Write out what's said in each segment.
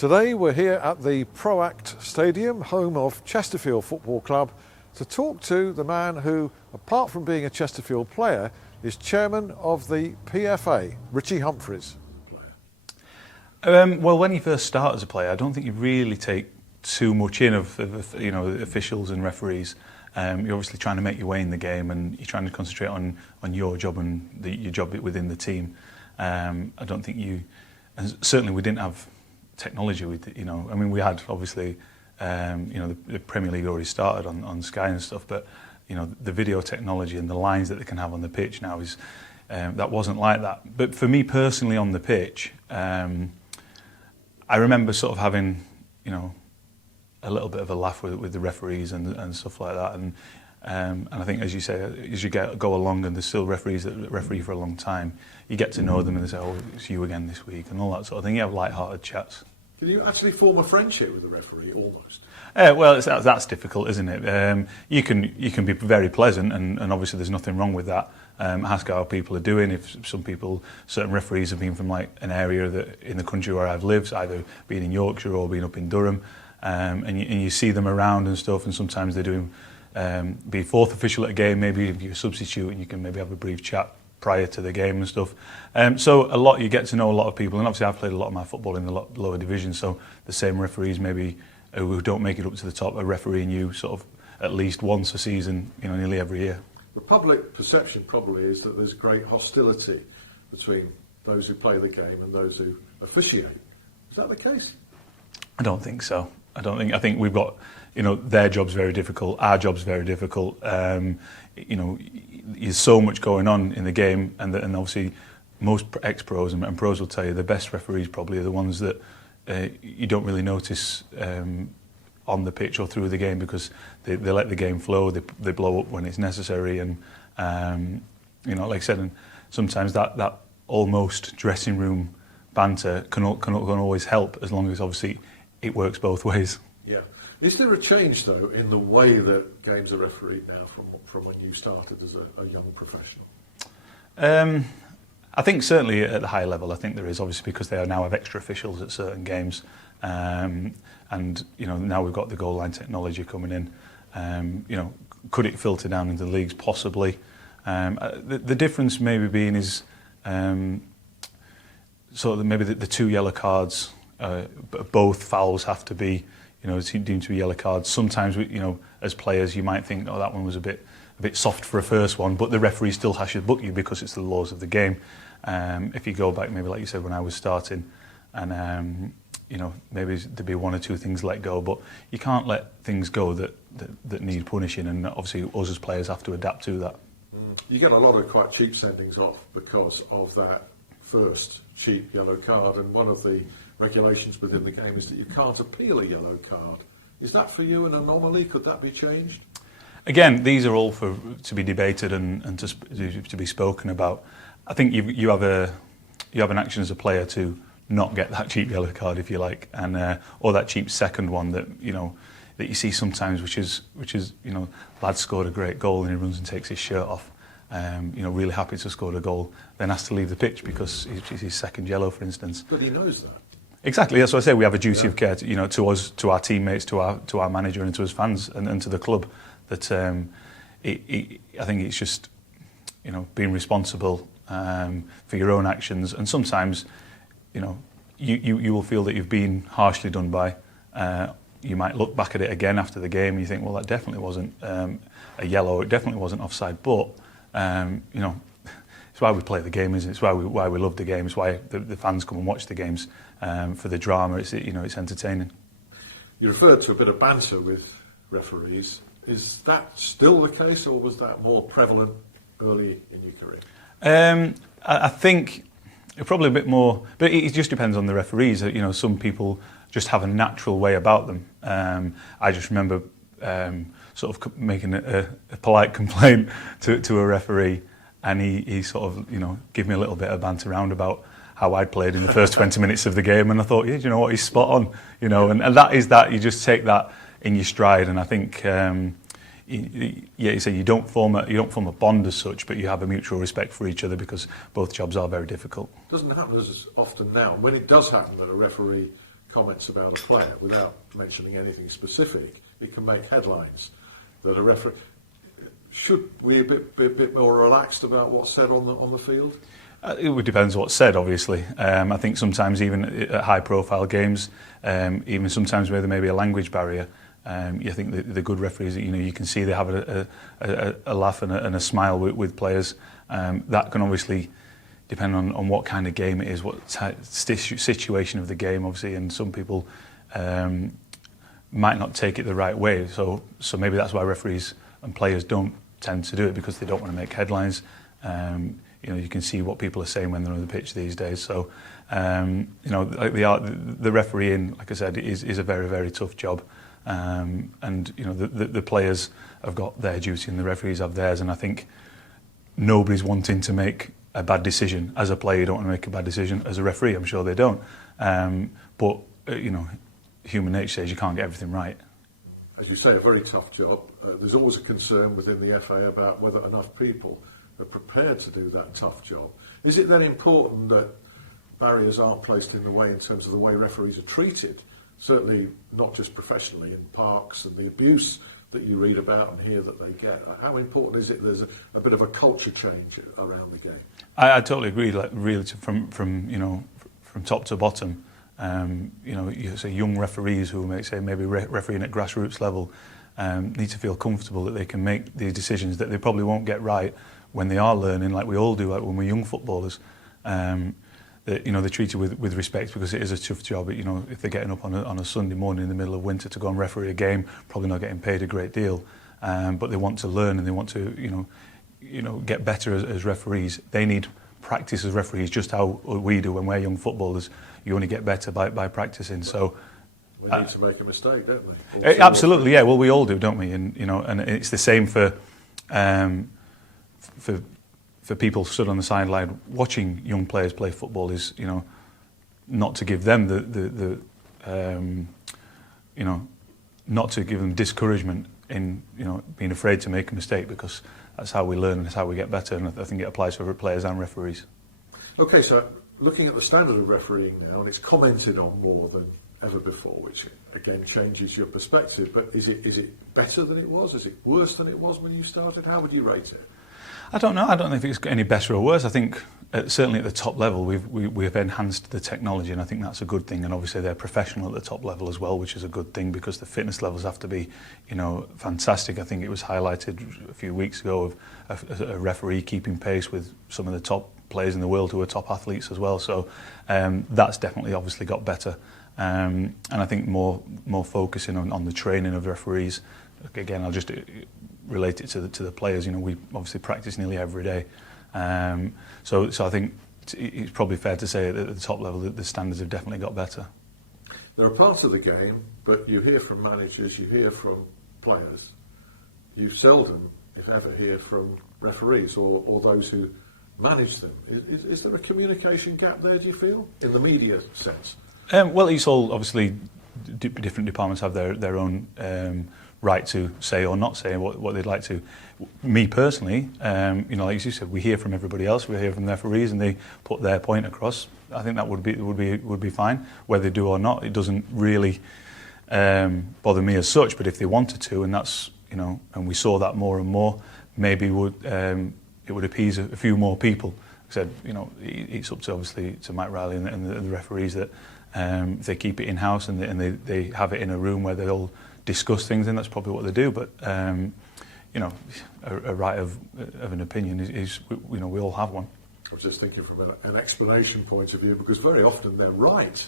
Today we're here at the ProAct Stadium, home of Chesterfield Football Club, to talk to the man who, apart from being a Chesterfield player, is chairman of the PFA, Ritchie Humphreys. Well, when you first start as a player, I don't think you really take too much in of officials and referees. You're obviously trying to make your way in the game, and you're trying to concentrate on your job and your job within the team. I don't think you, and certainly we didn't have technology with, I mean, we had obviously, the Premier League already started on Sky and stuff, but the video technology and the lines that they can have on the pitch now is that wasn't like that. But for me personally on the pitch, I remember sort of having a little bit of a laugh with the referees and stuff like that, and I think, as you say, as you go along and there's still referees that referee for a long time, you get to know them and they say, oh, it's you again this week, and all that sort of thing. You have light-hearted chats. Can you actually form a friendship with the referee, almost? Well, that's difficult, isn't it? You can be very pleasant, and obviously there's nothing wrong with that. Ask how people are doing. If certain referees have been from like an area that in the country where I've lived, either being in Yorkshire or being up in Durham, and you see them around and stuff, and sometimes they're doing be fourth official at a game, maybe if you're a substitute, and you can maybe have a brief chat prior to the game and stuff. So you get to know a lot of people, and obviously I've played a lot of my football in the lower division, so the same referees maybe who don't make it up to the top are refereeing you sort of at least once a season, nearly every year. The public perception probably is that there's great hostility between those who play the game and those who officiate. Is that the case? I don't think so. I think we've got, their job's very difficult, our job's very difficult. There's so much going on in the game, and obviously most ex-pros and pros will tell you the best referees probably are the ones that you don't really notice on the pitch or through the game, because they let the game flow, they blow up when it's necessary, and like I said, and sometimes that almost dressing room banter can always help, as long as obviously it works both ways. Yeah. Is there a change though in the way that games are refereed now from when you started as a young professional? I think certainly at the high level, I think there is, obviously, because they now have extra officials at certain games, and now we've got the goal line technology coming in. Could it filter down into the leagues? Possibly. The difference maybe being is sort of maybe the two yellow cards. Both fouls have to be, deemed to be yellow cards. Sometimes, as players, you might think, oh, that one was a bit soft for a first one, but the referee still has to book you because it's the laws of the game. If you go back, maybe like you said, when I was starting, and maybe there'd be one or two things let go, but you can't let things go that need punishing, and obviously us as players have to adapt to that. You get a lot of quite cheap sendings off because of that first cheap yellow card, and one of the regulations within the game is that you can't appeal a yellow card. Is that for you an anomaly? Could that be changed? Again, these are all to be debated and to be spoken about. I think you have an action as a player to not get that cheap yellow card, if you like, and or that cheap second one that that you see sometimes, which is lad scored a great goal and he runs and takes his shirt off. Really happy to score a goal, then has to leave the pitch because it's his second yellow, for instance. But he knows that. Exactly. That's what I say. We have a duty of care, to us, to our teammates, to our manager, and to us fans, and to the club. That I think it's just being responsible for your own actions, and sometimes you will feel that you've been harshly done by. You might look back at it again after the game and you think, well, that definitely wasn't a yellow. It definitely wasn't offside. But it's why we play the game, isn't it? It's why we love the game. It's why the fans come and watch the games, for the drama. It's entertaining. You referred to a bit of banter with referees. Is that still the case, or was that more prevalent early in your career? I think probably a bit more, but it just depends on the referees. Some people just have a natural way about them. I just remember sort of making a polite complaint to a referee, and he sort of gave me a little bit of banter around about how I'd played in the first 20 minutes of the game, and I thought, yeah, you know what, he's spot on, and that is that. You just take that in your stride, and I think you say you don't form a bond as such, but you have a mutual respect for each other, because both jobs are very difficult. Doesn't happen as often now. When it does happen that a referee comments about a player without mentioning anything specific, it can make headlines. That a referee should we be a bit more relaxed about what's said on the field? It depends what's said, obviously. I think sometimes even at high-profile games, even sometimes where there may be a language barrier, you think the good referees, you can see they have a laugh and a smile with players. That can obviously depend on what kind of game it is, what situation of the game, obviously, and some people might not take it the right way. So maybe that's why referees and players don't tend to do it, because they don't want to make headlines. You can see what people are saying when they're on the pitch these days. So, the refereeing, like I said, is a very, very tough job. And the players have got their duty and the referees have theirs. And I think nobody's wanting to make a bad decision. As a player, you don't want to make a bad decision. As a referee, I'm sure they don't. But human nature says you can't get everything right. As you say, a very tough job. There's always a concern within the FA about whether enough people are prepared to do that tough job. Is it then important that barriers aren't placed in the way in terms of the way referees are treated? Certainly not just professionally, in parks and the abuse that you read about and hear that they get. How important is it there's a bit of a culture change around the game? I totally agree. Like really, from top to bottom, you say young referees who maybe refereeing at grassroots level need to feel comfortable that they can make these decisions that they probably won't get right when they are learning, like we all do, like when we're young footballers. That they're treated with respect, because it is a tough job. If they're getting up on a Sunday morning in the middle of winter to go and referee a game, probably not getting paid a great deal, but they want to learn and they want to get better as referees. They need practice as referees, just how we do when we're young footballers. You only get better by practicing. So we need to make a mistake, don't we? Absolutely, yeah. Well, we all do, don't we? And and it's the same for people stood on the sideline watching young players play football. Is not to give them not to give them discouragement in being afraid to make a mistake, because that's how we learn and that's how we get better. And I think it applies for players and referees. Okay, so looking at the standard of refereeing now, and it's commented on more than ever before, which again changes your perspective. But is it better than it was? Is it worse than it was when you started? How would you rate it? I don't know. I don't know if it's any better or worse. I think certainly at the top level we've enhanced the technology, and I think that's a good thing. And obviously they're professional at the top level as well, which is a good thing, because the fitness levels have to be fantastic. I think it was highlighted a few weeks ago of a referee keeping pace with some of the top players in the world who are top athletes as well. So that's definitely obviously got better. And I think more focusing on the training of referees. Again, I'll just relate it to the players. We obviously practice nearly every day. So I think it's probably fair to say that at the top level that the standards have definitely got better. There are parts of the game, but you hear from managers, you hear from players. You seldom, if ever, hear from referees or those who manage them. Is there a communication gap there, do you feel, in the media sense? Well, it's all obviously different departments have their own right to say or not say what they'd like to. Me personally, like you said, we hear from everybody else. We hear from the referees, and they put their point across. I think that would be fine. Whether they do or not, it doesn't really bother me as such. But if they wanted to, and that's and we saw that more and more, maybe it would appease a few more people. I said, it's up to obviously to Mike Riley and the referees that if they keep it in house and they have it in a room where they all discuss things, and that's probably what they do. But a right of an opinion is we all have one. I was just thinking from an explanation point of view, because very often they're right.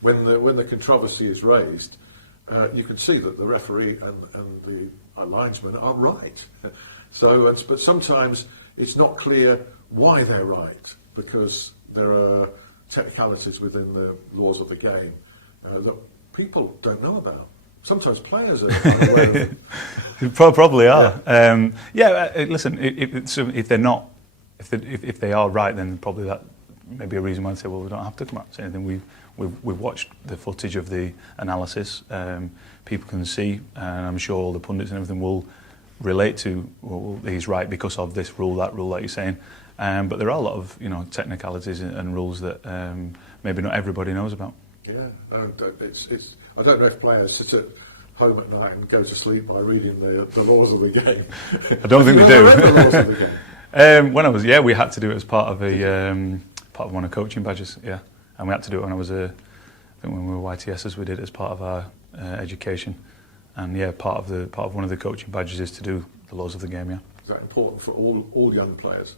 When the controversy is raised, you can see that the referee and the linesman are right. But sometimes it's not clear why they're right, because there are technicalities within the laws of the game that people don't know about. Sometimes players are aware of it. Probably are. Listen, if they're not, if they are right, then probably that may be a reason why they say, well, we don't have to come out and say anything. We've watched the footage of the analysis. People can see, and I'm sure all the pundits and everything will relate to, well, he's right because of this rule, that rule, like you're saying. But there are a lot of technicalities and rules that maybe not everybody knows about. Yeah, and it's. I don't know if players sit at home at night and go to sleep by reading the laws of the game. I don't think they do. Read the laws of the game? When I was, we had to do it as part of one of coaching badges, and we had to do it when I was I think when we were YTSs, we did it as part of our education, and part of one of the coaching badges is to do the laws of the game. Yeah. Is that important for all young players?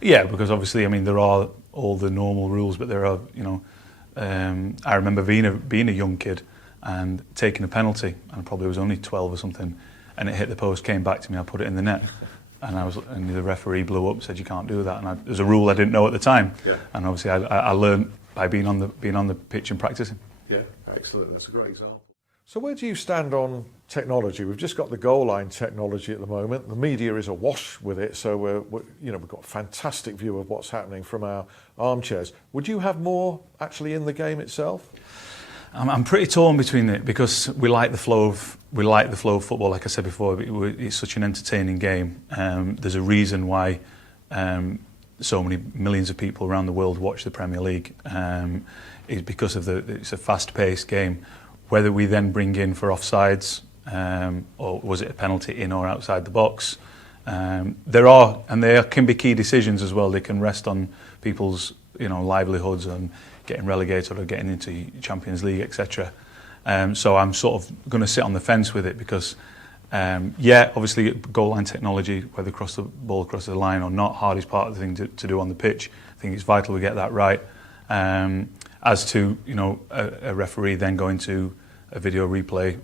Yeah, because obviously, I mean, there are all the normal rules, but there are, I remember being a young kid and taking a penalty, and I probably was only 12 or something, and it hit the post, came back to me, I put it in the net, and the referee blew up, said you can't do that, and there's a rule I didn't know at the time, and obviously I learned by being on the pitch and practicing. Yeah, excellent. That's a great example. So where do you stand on technology? We've just got the goal line technology at the moment. The media is awash with it, so we've got a fantastic view of what's happening from our armchairs. Would you have more actually in the game itself? I'm pretty torn between it because we like the flow of football. Like I said before, it's such an entertaining game. There's a reason why so many millions of people around the world watch the Premier League. It's because of it's a fast-paced game. Whether we then bring in for offsides or was it a penalty in or outside the box, there can be key decisions as well. They can rest on people's livelihoods and getting relegated or getting into Champions League, etc. So I'm sort of going to sit on the fence with it because, obviously goal line technology, whether the ball across the line or not, hard is part of the thing to do on the pitch. I think it's vital we get that right. As to a referee then going to a video replay,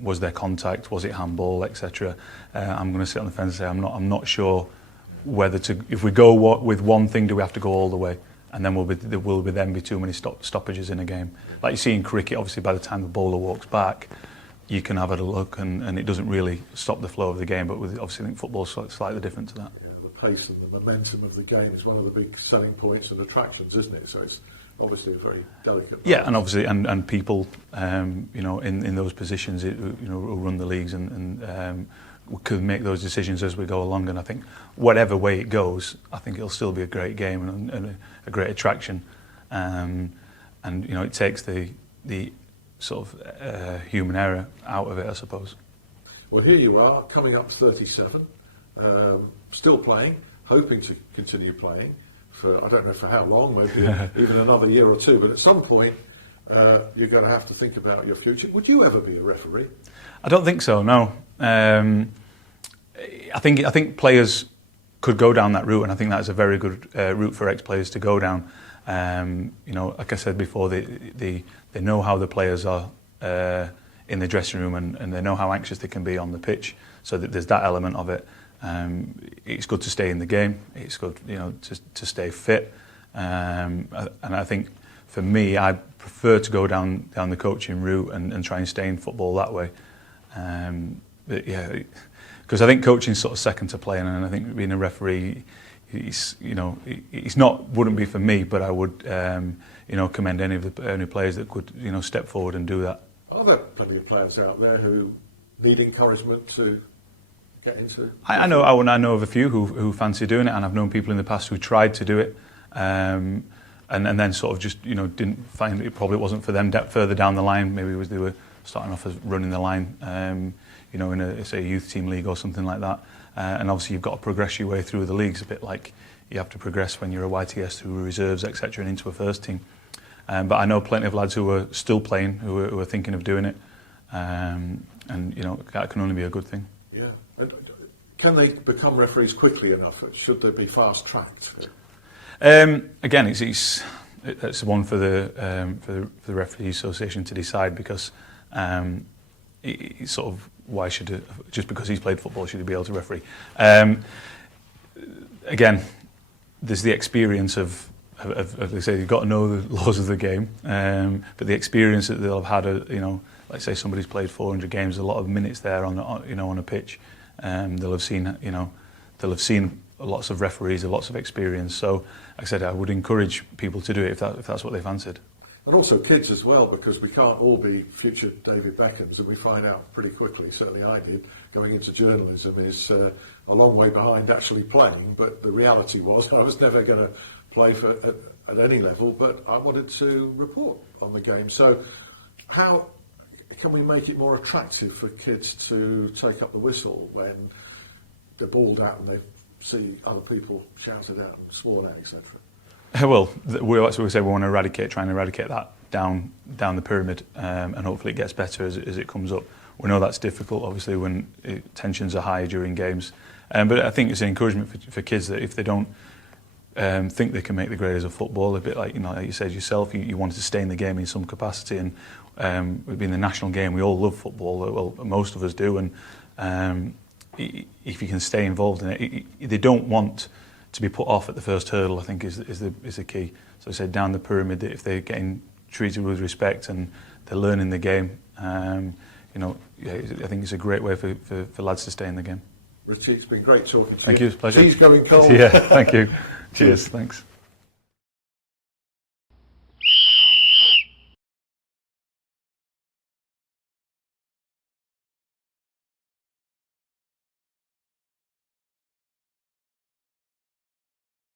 was there contact, was it handball, etc. I'm going to sit on the fence and say I'm not sure whether if we go with one thing, do we have to go all the way, and then there will be too many stoppages in a game. Like you see in cricket, obviously by the time the bowler walks back, you can have a look and it doesn't really stop the flow of the game. But obviously I think football's slightly different to that. Yeah, the pace and the momentum of the game is one of the big selling points and attractions, isn't it? So it's obviously a very delicate balance. Yeah, and obviously, and people, in those positions, who run the leagues and could make those decisions as we go along. And I think whatever way it goes, I think it'll still be a great game and a great attraction. And it takes the sort of human error out of it, I suppose. Well, here you are, coming up 37, still playing, hoping to continue playing. For I don't know for how long, maybe even another year or two, but at some point you're going to have to think about your future. Would you ever be a referee? I don't think so, no. I think players could go down that route, and I think that's a very good route for ex-players to go down. Like I said before, they know how the players are in the dressing room, and they know how anxious they can be on the pitch, so that there's that element of it. It's good to stay in the game. It's good, to stay fit. And I think for me, I prefer to go down the coaching route and try and stay in football that way. Because I think coaching is sort of second to playing, and I think being a referee, wouldn't be for me. But I would, commend any players that could, step forward and do that. Are there plenty of players out there who need encouragement to get into? I know of a few who fancy doing it, and I've known people in the past who tried to do it, and then sort of just didn't find it probably wasn't for them further down the line. Maybe they were starting off as running the line, in a youth team league or something like that. And obviously you've got to progress your way through the leagues, a bit like you have to progress when you're a YTS through reserves, etc., and into a first team. But I know plenty of lads who are still playing, who are thinking of doing it, and that can only be a good thing. Yeah. And can they become referees quickly enough? Should they be fast-tracked? Again, it's one for the Referee Association to decide, because it's sort of why should just because he's played football should he be able to referee? Again, there's the experience of they say you've got to know the laws of the game, but the experience that they'll have had, like say somebody's played 400 games, a lot of minutes there on a pitch. They'll have seen lots of referees, lots of experience. So, like I said, I would encourage people to do it if that's what they fancied. And also kids as well, because we can't all be future David Beckhams, and we find out pretty quickly, certainly I did, going into journalism is a long way behind actually playing, but the reality was I was never going to play for at any level, but I wanted to report on the game. So how can we make it more attractive for kids to take up the whistle when they're balled out and they see other people shouted at and sworn at, etc.? Well, that's what we say. We want to try and eradicate that down the pyramid, and hopefully it gets better as it comes up. We know that's difficult, obviously, when tensions are high during games. But I think it's an encouragement for kids that if they don't think they can make the grade as a football, a bit like you said yourself, you wanted to stay in the game in some capacity. And we've been in the national game. We all love football. Well, most of us do. And if you can stay involved in it, they don't want to be put off at the first hurdle, I think is the key. So I said down the pyramid, that if they're getting treated with respect and they're learning the game, I think it's a great way for lads to stay in the game. Richie, it's been great talking to you. Thank you, it's a pleasure. Tea's going cold. Yeah, thank you. Cheers, thanks.